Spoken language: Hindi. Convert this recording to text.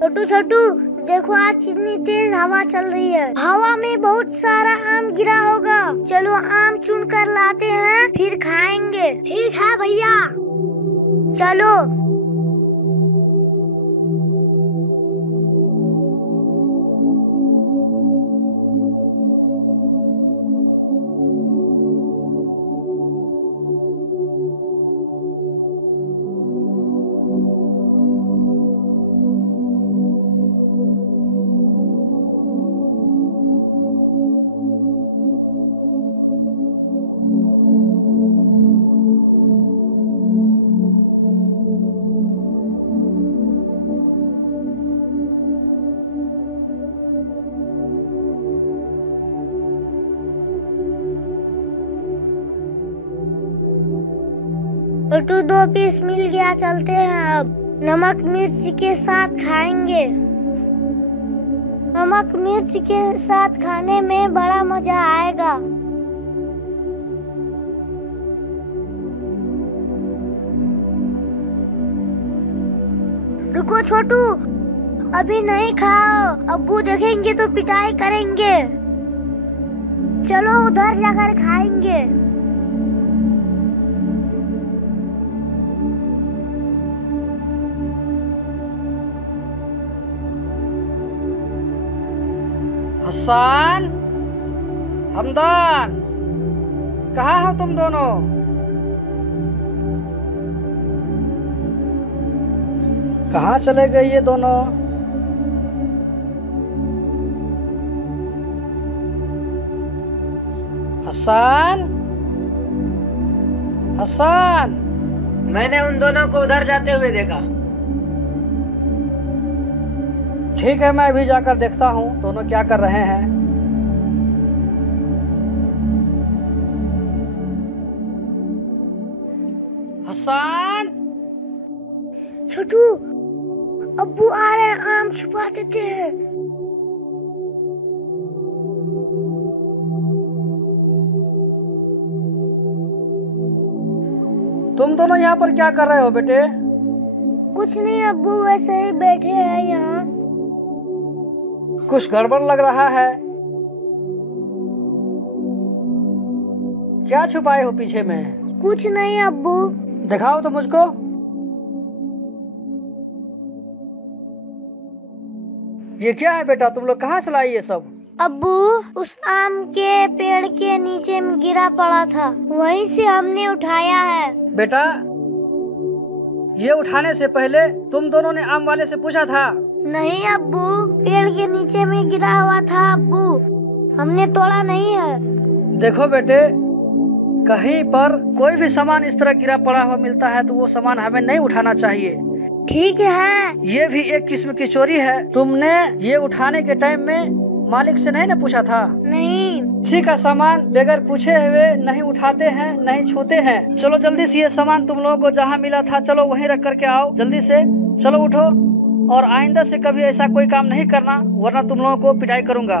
छोटू छोटू देखो आज कितनी तेज हवा चल रही है। हवा में बहुत सारा आम गिरा होगा। चलो आम चुन कर लाते हैं फिर खाएंगे। ठीक है भैया चलो। छोटू 2 पीस मिल गया, चलते हैं अब। नमक मिर्च के साथ खाएंगे। नमक मिर्च के साथ खाने में बड़ा मजा आएगा। रुको छोटू अभी नहीं खाओ, अब्बू देखेंगे तो पिटाई करेंगे। चलो उधर जाकर खाएंगे। हसन, हमदान, कहाँ हो तुम दोनों? कहाँ चले गए ये दोनों? हसन, हसन। मैंने उन दोनों को उधर जाते हुए देखा। ठीक है मैं अभी जाकर देखता हूँ दोनों क्या कर रहे हैं। हसन, छोटू अब्बू आ रहे हैं, आम छुपा देते हैं। तुम दोनों यहाँ पर क्या कर रहे हो बेटे? कुछ नहीं अब्बू, वैसे ही बैठे हैं यहाँ। कुछ गड़बड़ लग रहा है। क्या छुपाए हो पीछे में? कुछ नहीं अब्बू। दिखाओ तो मुझको। ये क्या है बेटा, तुम लोग कहाँ से लाई ये सब? अब्बू उस आम के पेड़ के नीचे में गिरा पड़ा था, वहीं से हमने उठाया है। बेटा ये उठाने से पहले तुम दोनों ने आम वाले से पूछा था? नहीं अब्बू, पेड़ के नीचे में गिरा हुआ था अब्बू, हमने तोड़ा नहीं है। देखो बेटे, कहीं पर कोई भी सामान इस तरह गिरा पड़ा हुआ मिलता है तो वो सामान हमें नहीं उठाना चाहिए। ठीक है। ये भी एक किस्म की चोरी है। तुमने ये उठाने के टाइम में मालिक से नहीं न पूछा था? नहीं। किसी का सामान बगैर पूछे हुए नहीं उठाते हैं, नहीं छूते हैं। चलो जल्दी से ये सामान तुम लोगों को जहाँ मिला था चलो वहीं रख करके आओ जल्दी से। चलो उठो, और आइंदा से कभी ऐसा कोई काम नहीं करना वरना तुम लोगों को पिटाई करूंगा।